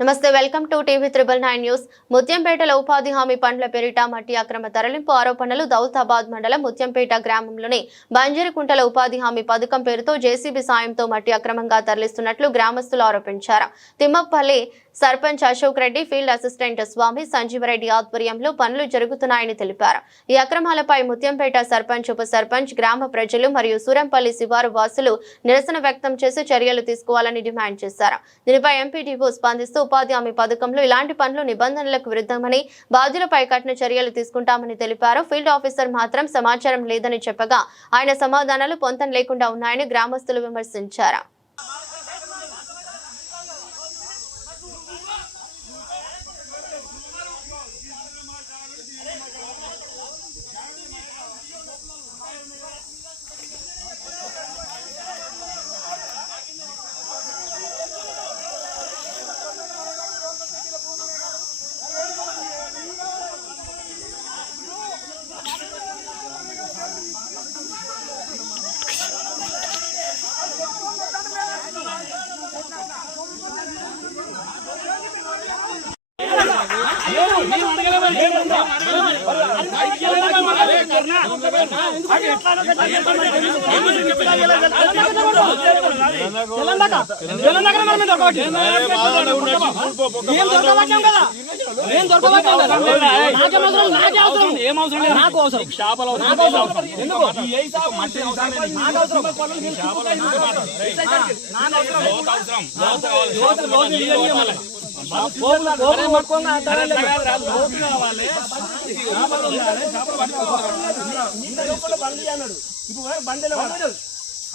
నమస్తే welcome to TV 999 news. ముత్యంపేటలో ఉపాధి హామీ పండ్ల పేరిట మట్టి అక్రమ తరలింపు ఆరోపణలు. దౌలతాబాద్ మండలం ముత్యంపేట గ్రామంలోని బంజరికుంటల ఉపాధి హామీ పథకం పేరుతో జేసీబీ సాయంతో మట్టి అక్రమంగా తరలిస్తున్నట్లు గ్రామస్తులు ఆరోపించారు. తిమ్మపల్లి సర్పంచ్ అశోక్ రెడ్డి, ఫీల్డ్ అసిస్టెంట్ స్వామి సంజీవరెడ్డి ఆధ్వర్యంలో పనులు జరుగుతున్నాయని తెలిపారు. ఈ అక్రమాలపై ముత్యంపేట సర్పంచ్, ఉప సర్పంచ్, గ్రామ ప్రజలు మరియు సూరంపల్లి శివారు వాసులు నిరసన వ్యక్తం చేసి చర్యలు తీసుకోవాలని డిమాండ్ చేశారు. దీనిపై ఎంపీడీఓ స్పందిస్తూ ఉపాధి హామీ పథకంలో ఇలాంటి పనులు నిబంధనలకు విరుద్ధమని, బాధ్యులపై కఠిన చర్యలు తీసుకుంటామని తెలిపారు. ఫీల్డ్ ఆఫీసర్ మాత్రం సమాచారం లేదని చెప్పగా ఆయన సమాధానాలు పొంతన లేకుండా ఉన్నాయని గ్రామస్తులు విమర్శించారు.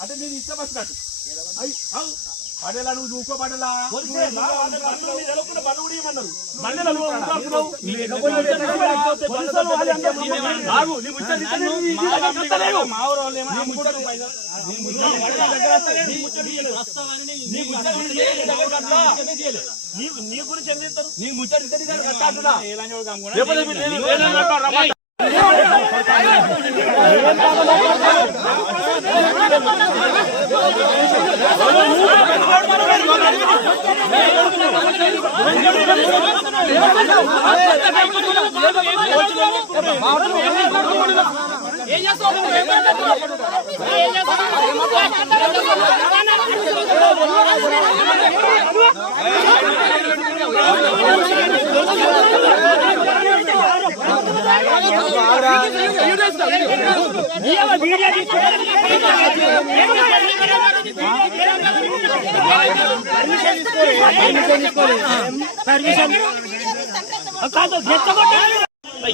అంటే మీరు ఇష్టం వచ్చినట్టు పడేలా నువ్వు చూకో పడేలా నీ గురించి ఏం చేస్తారు? నీ ముచ్చట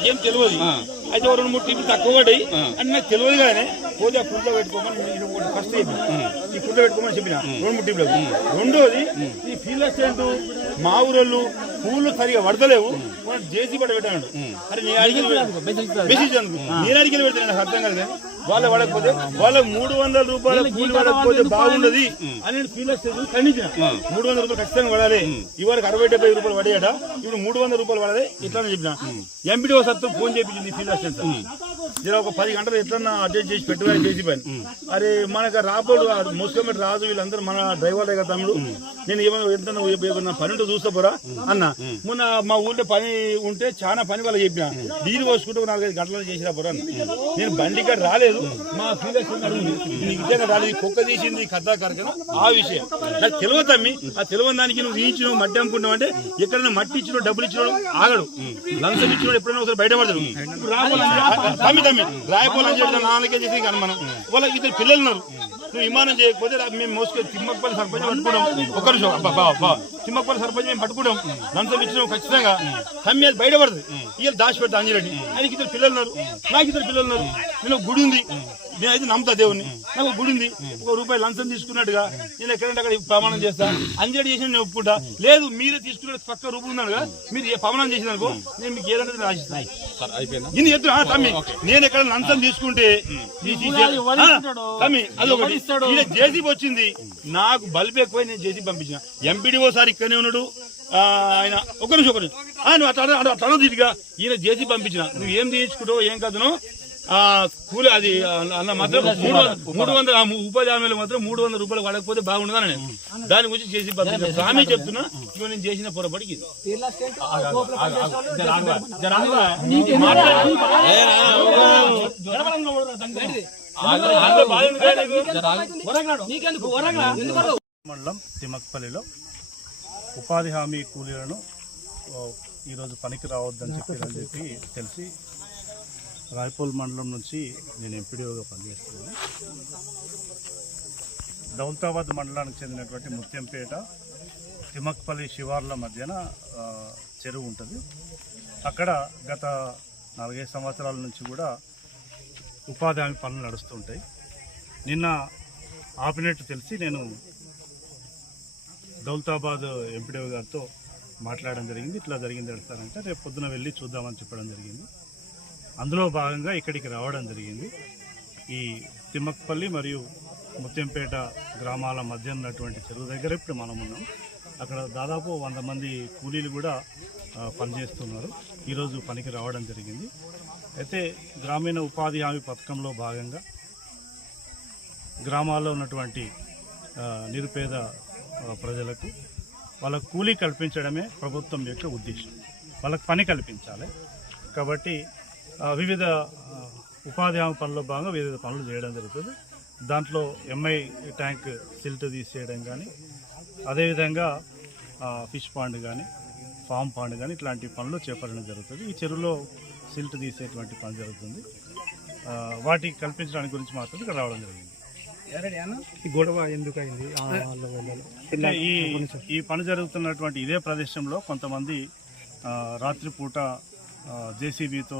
ఏం తెలియదు. అయితే 2-3 టీపులు తక్కువ పడ్డాయి అని నాకు తెలియదు. కానీ పోతే కుర్లో పెట్టుకోమని ఫస్ట్ ఈ కుర్లో పెట్టుకోమని చెప్పిన 2-3 టీపులకు. రెండోది ఈ ఫీల్డ్ అసిస్టెంట్ మా ఊరోళ్ళు పూలు సరిగా పడతలేవు, జేసీ పడ పెట్టాడు. అరే నేను అడిగిన మెసేజ్ అందుకు నేను అడిగిన పెడితే నాకు అర్థం కాదు. కానీ వాళ్ళు పడకపోతే వాళ్ళకి 300 రూపాయల కూలి పడకపోతే బాగుండదు అని నేను ఫీల్డ్ అసిస్టెంట్ ఖండించిన. 300 రూపాయలు ఖచ్చితంగా పడాలి. ఇవరకు 60-70 రూపాయలు పడేయట, ఇప్పుడు 300 రూపాయలు పడాలి ఇట్లా చెప్పిన. ఎంపీడీఓ సత్తు ఫోన్ చేయించింది ఫీల్డ్ అసిస్టెంట్. జర ఒక 10 గంటలు ఎట్లన్నా అడ్జస్ట్ చేసి పెట్టుబడి చేసి పని. అరే మనకు రాబోడు ముస్లిం రాజు వీళ్ళందరూ మన డ్రైవర్లే కదా తమ్ముడు, నేను ఏమన్నా పని ఉంటే చూస్తా పోరా అన్న. మొన్న మా ఊళ్ళో పని ఉంటే చాలా పని వాళ్ళు చెప్పిన, డీలు పోసుకుంటూ 4-5 గంటలు చేసినా పోరా అన్న. నేను బండికి రాలేదు, మా ఫీల్డ్ నిజంగా రాలేదు. కుక్క తీసింది కథా కార్యక్రమం ఆ విషయం నాకు తెలియదు తమ్మి. ఆ తెలియని దానికి నువ్వు తీయించిన మట్టి అమ్ముకుంటావు అంటే ఎక్కడైనా మట్టి ఇచ్చిన డబ్బులు ఇచ్చిన ఆగడు, లంచం ఇచ్చిన ఎప్పుడైనా ఒకసారి బయటపడతాడు. తమ్మి రాయపోలని చెప్పిన నాలుగే చేసి కానీ మనం వాళ్ళ 2 పిల్లలు ఉన్నారు. నువ్వు విమానం చేయకపోతే మేము మోసుకొని తిమ్మపల్లి సర్పంచ్ పట్టుకుంటాం. ఒక్క నిమిషం, తిమ్మపల్లి సర్పంచ్ మేము పట్టుకుంటాం. లంచం ఇచ్చినాం ఖచ్చితంగా. తమ్మి అది బయటపడుతుంది. ఇవాళ దాచి పెడతా అంజిరెడ్డి. ఆయనకి 2 పిల్లలు ఉన్నారు, నాకు 2 పిల్లలు ఉన్నారు. నేను గుడి ఉంది, నేనైతే నమ్ముతా దేవుడిని. నాకు గుడి ఉంది, ₹1 లంచం తీసుకున్నట్టుగా నేను ఎక్కడంటే అక్కడ ప్రమాణం చేస్తా. అంజడి చేసిన నేను ఒప్పుకుంటా. లేదు మీరే తీసుకున్న పక్క రూపు ఉన్నాడుగా, మీరు ప్రమాణం చేసిననుకో నేను మీకు ఏదంటే రాసిస్తాను. ఇన్ని ఎద్దు తమ్మి, నేను ఎక్కడ లంచం తీసుకుంటే తమ్మి అది ఒకటి. జేసీబీ వచ్చింది, నాకు బల్బు ఎక్కువ, నేను జేసీబీ పంపించిన. ఎంపీడీఓ సార్ ఇక్కడనే ఉన్నాడు. ఆయన ఒక నిమిషం నువ్వు అట్లా తీదిగా ఈయన జేసీబీ పంపించిన. నువ్వు ఏం తీయించుకుంటావు ఏం కదను కూలి అది అన్న మాత్రం 300 ఉపాధి హామీలు మాత్రం 300 రూపాయలు పడకపోతే బాగుండదని నేను దాని గురించి చేసి హామీ చెప్తున్నా. ఇవాళ నేను చేసిన పొరపాటుకి మండలం తిమ్మకపల్లిలో ఉపాధి హామీ కూలీలను ఈరోజు పనికి రావద్దని చెప్పి తెలిసి రాయపూల్ మండలం నుంచి నేను ఎంపీడీఓగా పనిచేస్తున్నాను. దౌలతాబాద్ మండలానికి చెందినటువంటి ముత్యంపేట తిమ్మకపల్లి శివార్ల మధ్యన చెరువు ఉంటుంది. అక్కడ గత 4-5 సంవత్సరాల నుంచి కూడా ఉపాధి హామీ పనులు నడుస్తుంటాయి. నిన్న ఆపినట్టు తెలిసి నేను దౌలతాబాద్ ఎంపీడీఓ గారితో మాట్లాడడం జరిగింది. ఇట్లా జరిగింది వెళ్తారంటే రేపు పొద్దున వెళ్ళి చూద్దామని చెప్పడం జరిగింది. అందులో భాగంగా ఇక్కడికి రావడం జరిగింది. ఈ తిమ్మకపల్లి మరియు ముత్యంపేట గ్రామాల మధ్య ఉన్నటువంటి చెరువు దగ్గర ఇప్పుడు మనం ఉన్నాం. అక్కడ దాదాపు 100 మంది కూలీలు కూడా పనిచేస్తున్నారు. ఈరోజు పనికి రావడం జరిగింది. అయితే గ్రామీణ ఉపాధి హామీ పథకంలో భాగంగా గ్రామాల్లో ఉన్నటువంటి నిరుపేద ప్రజలకు వాళ్ళకు కూలీ కల్పించడమే ప్రభుత్వం యొక్క ఉద్దేశం. వాళ్ళకు పని కల్పించాలి కాబట్టి వివిధ ఉపాధి హామీ పనుల్లో భాగంగా వివిధ పనులు చేయడం జరుగుతుంది. దాంట్లో ఎంఐ ట్యాంక్ సిల్ట్ తీసేయడం కానీ, అదేవిధంగా ఫిష్ పాండ్ కానీ, ఫామ్ పాండ్ కానీ ఇట్లాంటి పనులు చేపట్టడం జరుగుతుంది. ఈ చెరువులో సిల్ట్ తీసేటువంటి పని జరుగుతుంది. వాటికి కల్పించడానికి గురించి మాత్రం ఇక్కడ రావడం జరిగింది. ఈ గొడవ ఎందుకైంది? ఈ పని జరుగుతున్నటువంటి ఇదే ప్రదేశంలో కొంతమంది రాత్రిపూట జేసీబీతో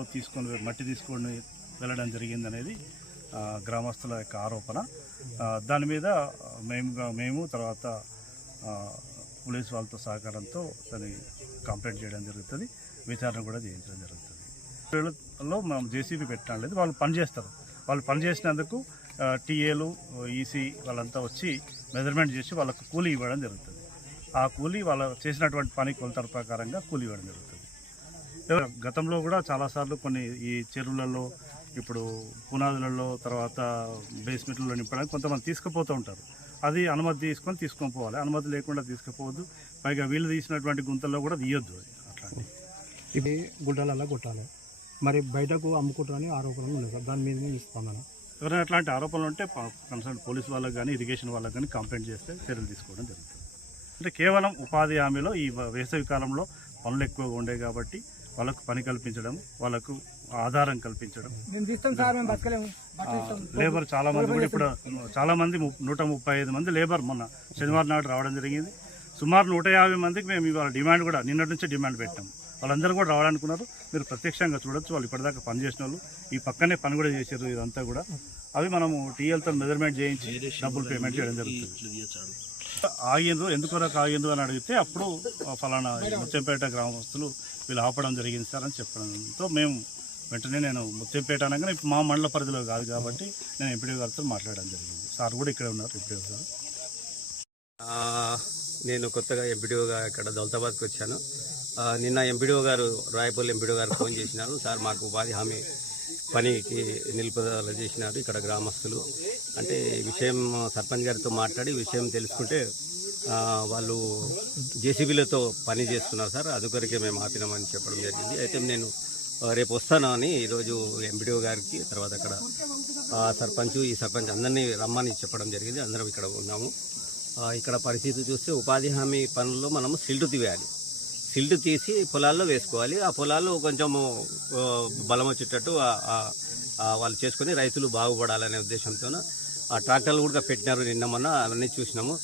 మట్టి తీసుకొని వెళ్ళడం జరిగిందనేది గ్రామస్తుల యొక్క ఆరోపణ. దాని మీద మేము తర్వాత పోలీసు వాళ్ళతో సహకారంతో దాన్ని కంప్లైంట్ చేయడం జరుగుతుంది. విచారణ కూడా చేయించడం జరుగుతుంది. మనం జేసీబీ పెట్టడం లేదు, వాళ్ళు పనిచేస్తారు. వాళ్ళు పనిచేసినందుకు టీఏలు ఈసీ వాళ్ళంతా వచ్చి మెజర్మెంట్ చేసి వాళ్ళకు కూలీ ఇవ్వడం జరుగుతుంది. ఆ కూలీ వాళ్ళ చేసినటువంటి పని కొలతల ప్రకారంగా కూలీ ఇవ్వడం జరుగుతుంది. గతంలో కూడా చాలాసార్లు కొన్ని ఈ చెరువులలో ఇప్పుడు పునాదులలో తర్వాత బేస్మెంట్లలో నింపడానికి కొంతమంది తీసుకుపోతూ ఉంటారు. అది అనుమతి తీసుకొని పోవాలి. అనుమతి లేకుండా తీసుకుపోవద్దు. పైగా వీళ్ళు తీసినటువంటి గుంతల్లో కూడా తీయొద్దు. అట్లాంటి ఇది గుడ్డలలా కొట్టాలి, మరి బయటకు అమ్ముకుంటారని ఆరోపణలు ఉన్నాయి సార్. దాని మీద స్పందన ఎవరైనా అట్లాంటి ఆరోపణలు ఉంటే కన్సర్న్ పోలీసు వాళ్ళకి కానీ ఇరిగేషన్ వాళ్ళకి కానీ కంప్లైంట్ చేస్తే చర్యలు తీసుకోవడం జరుగుతుంది. అంటే కేవలం ఉపాధి హామీలో ఈ వేసవి కాలంలో పనులు ఎక్కువగా ఉండే కాబట్టి వాళ్ళకు పని కల్పించడం, వాళ్ళకు ఆధారం కల్పించడం. లేబర్ చాలా మంది కూడా ఇప్పుడు చాలా మంది 135 మంది లేబర్ మొన్న శనివారం నాడు రావడం జరిగింది. సుమారు 150 మందికి మేము ఇవాళ డిమాండ్ కూడా నిన్నటి నుంచే డిమాండ్ పెట్టాము. వాళ్ళందరూ కూడా రావాలనుకున్నారు. మీరు ప్రత్యక్షంగా చూడొచ్చు. వాళ్ళు ఇప్పటిదాకా పనిచేసిన వాళ్ళు ఈ పక్కనే పని కూడా చేశారు. ఇదంతా కూడా అవి మనము టీఎల్తో మెజర్మెంట్ చేయించి డబ్బులు పేమెంట్ చేయడం జరుగుతుంది. ఆగిండ్రు, ఎందుకొరకు ఆగిండ్రు అని అడిగితే అప్పుడు ఫలానా ముత్యంపేట గ్రామస్తులు వీళ్ళు ఆపడం జరిగింది సార్ అని చెప్పడంతో మేము వెంటనే నేను ముత్యంపేట అనగానే మా మండల పరిధిలో కాదు కాబట్టి నేను ఎంపీడీ గారితో మాట్లాడడం జరిగింది. సార్ కూడా ఇక్కడే ఉన్నారు. ఎంపీడీ గారు నేను కొత్తగా ఎంపీడీఓగా ఇక్కడ దౌలతాబాద్కి వచ్చాను. నిన్న ఎంపీడీఓ గారు రాయపల్లి ఎంపీడీఓ గారు ఫోన్ చేసినారు. సార్ మాకు ఉపాధి హామీ పనికి నిలుపుదల చేసినారు ఇక్కడ గ్రామస్తులు అంటే విషయం సర్పంచ్ గారితో మాట్లాడి విషయం తెలుసుకుంటే వాళ్ళు జేసీబీలతో పని చేస్తున్నారు సార్, అదుకొరకే మేము ఆపినామని చెప్పడం జరిగింది. అయితే నేను రేపు వస్తాను అని ఈరోజు ఎంపీడీఓ గారికి తర్వాత అక్కడ ఈ సర్పంచ్ అందరినీ రమ్మని చెప్పడం జరిగింది. అందరం ఇక్కడ ఉన్నాము. ఇక్కడ పరిస్థితి చూస్తే ఉపాధి హామీ పనుల్లో మనము సిల్ట్ తీయాలి. సిల్ట్ తీసి పొలాల్లో వేసుకోవాలి. ఆ పొలాల్లో కొంచెము బలం వచ్చేటట్టు వాళ్ళు చేసుకొని రైతులు బాగుపడాలనే ఉద్దేశంతో ఆ ట్రాక్టర్లు కూడా పెట్టినారు. నిన్న మొన్న అవన్నీ చూసినాము.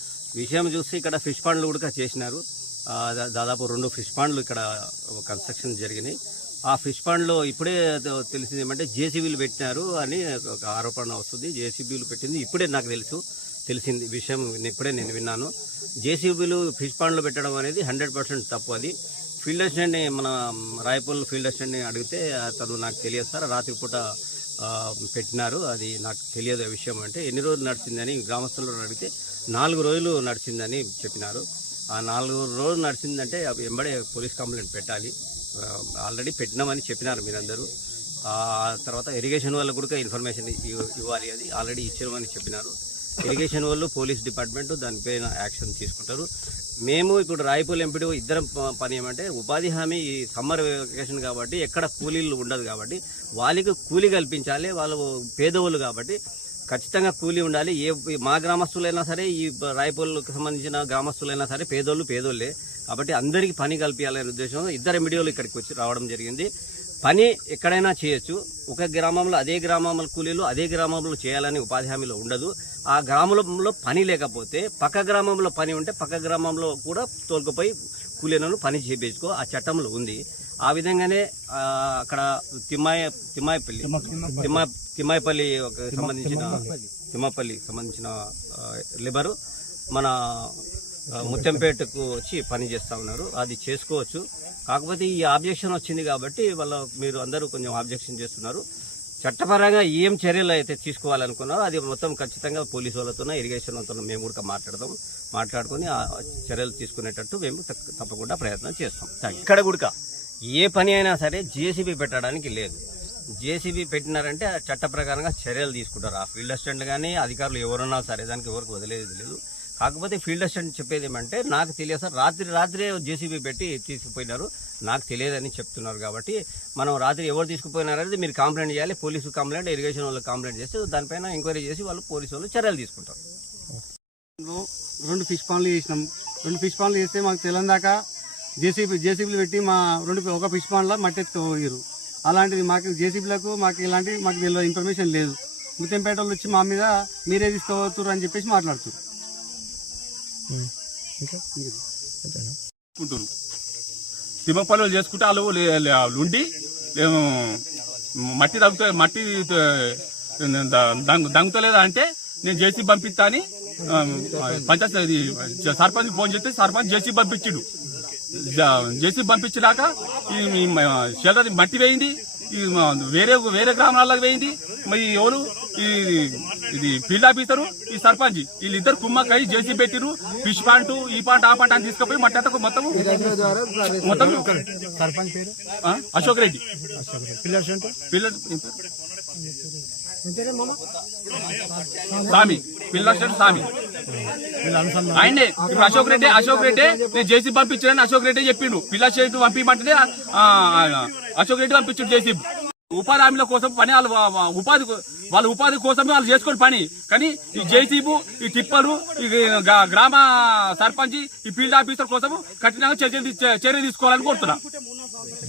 విషయం చూస్తే ఇక్కడ ఫిష్ పాండ్లు కూడా చేసినారు. దాదాపు 2 ఫిష్ పాండ్లు ఇక్కడ కన్స్ట్రక్షన్ జరిగినాయి. ఆ ఫిష్ పాండ్లో ఇప్పుడే తెలిసింది ఏమంటే జేసీబీలు పెట్టినారు అని ఒక ఆరోపణ వస్తుంది. జేసీబీలు పెట్టింది ఇప్పుడే నాకు తెలిసింది విషయం ఇప్పుడే నేను విన్నాను. జేసీబీలు ఫిష్ పాండ్లో పెట్టడం అనేది 100% తప్పు. అది ఫీల్డ్ అసిస్టెంట్ని మన రాయపూల్ ఫీల్డ్ అసిస్టెంట్ని అడిగితే అతను నాకు తెలియదు సార్, రాత్రిపూట పెట్టినారు, అది నాకు తెలియదు విషయం. అంటే ఎన్ని రోజులు నడిచిందని గ్రామస్తులను అడిగితే 4 రోజులు నడిచిందని చెప్పినారు. ఆ 4 రోజులు నడిచిందంటే వెంబడే పోలీస్ కంప్లైంట్ పెట్టాలి. ఆల్రెడీ పెట్టినామని చెప్పినారు మీరందరూ. తర్వాత ఇరిగేషన్ వాళ్ళకు కూడా ఇన్ఫర్మేషన్ ఇవ్వాలి, అది ఆల్రెడీ ఇచ్చామని చెప్పినారు. ఇరిగేషన్ వాళ్ళు పోలీస్ డిపార్ట్మెంట్ దానిపైన యాక్షన్ తీసుకుంటారు. మేము ఇప్పుడు రాయపూల్ ఎంపీడీ ఇద్దరం పని ఏమంటే ఉపాధి హామీ ఈ సమ్మర్ వెకేషన్ కాబట్టి ఎక్కడ కూలీలు ఉండదు కాబట్టి వాళ్ళకి కూలీ కల్పించాలి. వాళ్ళు పేదవాళ్ళు కాబట్టి ఖచ్చితంగా కూలీ ఉండాలి. మా గ్రామస్తులైనా సరే, ఈ రాయపూల్కి సంబంధించిన గ్రామస్తులైనా సరే పేదోళ్ళే కాబట్టి అందరికీ పని కల్పించాలనే ఉద్దేశంతో ఇద్దరు ఎంపీడీలు ఇక్కడికి వచ్చి రావడం జరిగింది. పని ఎక్కడైనా చేయొచ్చు. ఒక గ్రామంలో అదే గ్రామంలో కూలీలు అదే గ్రామంలో చేయాలని ఉపాధి హామీలో ఉండదు. ఆ గ్రామంలో పని లేకపోతే పక్క గ్రామంలో పని ఉంటే పక్క గ్రామంలో కూడా తోలుకుపోయి కూలీలను పని చేయించుకో ఆ చట్టంలో ఉంది. ఆ విధంగానే అక్కడ తిమ్మాయిపల్లి సంబంధించిన లేబరు మన ముత్యంపేటకు వచ్చి పని చేస్తూ ఉన్నారు. అది చేసుకోవచ్చు. కాకపోతే ఈ ఆబ్జెక్షన్ వచ్చింది కాబట్టి మీరు అందరూ కొంచెం ఆబ్జెక్షన్ చేస్తున్నారు. చట్టపరంగా ఏం చర్యలు అయితే తీసుకోవాలనుకున్నారో అది మొత్తం ఖచ్చితంగా పోలీసు వాళ్ళతో ఇరిగేషన్ వాళ్ళతో మేము కూడా మాట్లాడుకొని ఆ చర్యలు తీసుకునేటట్టు మేము తప్పకుండా ప్రయత్నం చేస్తాం. ఇక్కడ కూడా ఏ పని అయినా సరే జేసీబీ పెట్టడానికి లేదు. జేసీబీ పెట్టినారంటే చట్ట ప్రకారంగా చర్యలు తీసుకుంటారు. ఆ ఫీల్డ్ అసిస్టెంట్ కానీ అధికారులు ఎవరున్నా సరే దానికి ఎవరికి వదిలేదు లేదు. కాకపోతే ఫీల్డ్ అసిస్టెంట్ చెప్పేది ఏమంటే నాకు తెలియదు సార్, రాత్రే జేసీబీ పెట్టి తీసుకుపోయినారు, నాకు తెలియదని చెప్తున్నారు. కాబట్టి మనం రాత్రి ఎవరు తీసుకుపోయినారనేది మీరు కంప్లైంట్ చేయాలి. పోలీసు కంప్లైంట్, ఇరిగేషన్ వాళ్ళకి కంప్లైంట్ చేస్తే దానిపైన ఎంక్వైరీ చేసి పోలీసు వాళ్ళు చర్యలు తీసుకుంటారు. 2 ఫిష్ పాండ్లు చేసినాం. 2 ఫిష్ పాండ్లు చేస్తే మాకు తెలందాక జేసీబీలు పెట్టి మా ఒక ఫిష్ పాండ్లో మట్టి ఎత్తుకోరు. అలాంటిది మాకు జేసీబీలకు మాకు తెలియదు, ఇన్ఫర్మేషన్ లేదు. ముత్యంపేట వాళ్ళు వచ్చి మా మీద మీరే తీసుకోవచ్చు అని చెప్పేసి మాట్లాడుతారు. తిమ్మపల్లి చేసుకుంటే వాళ్ళు ఉండి మట్టి దంగుతలేదా అంటే నేను జేసీ పంపిస్తా అని పంచాయతీ సర్పంచ్ ఫోన్ చేస్తే సర్పంచ్ జేసీ పంపించిండు. జేసీ పంపించినాక ఈ షెల్టర్ మట్టి వేయింది, వేరే గ్రామాలకు వేయింది. మరి ఎవరు ఇది ఫీల్డ్ ఆఫీసరు, ఈ సర్పంచ్ వీళ్ళిద్దరు కుమ్మక్కై జేసీ పెట్టిరు. ఫిష్ పాంట్ ఈ పాంట్ ఆ పాంట్ అని తీసుకుపోయి మట్టి అంతా మొత్తం సర్పంచ్ పేరు అశోక్ రెడ్డి, స్వామి ఆయనే. ఇప్పుడు అశోక్ రెడ్డి నేను జేసీ పంపించానని అశోక్ రెడ్డి చెప్పిండు. పిల్ల చేతి పంపించమంటే అశోక్ రెడ్డి పంపించాడు జేసీ. ఉపాధి హామీల కోసం పని వాళ్ళ ఉపాధి కోసమే వాళ్ళు చేసుకోండి పని. కానీ ఈ జేసీబు, ఈ టిప్పరు, ఈ గ్రామ సర్పంచ్, ఈ ఫీల్డ్ ఆఫీసర్ కోసం కఠినంగా చర్య తీసుకోవాలని కోరుతున్నా.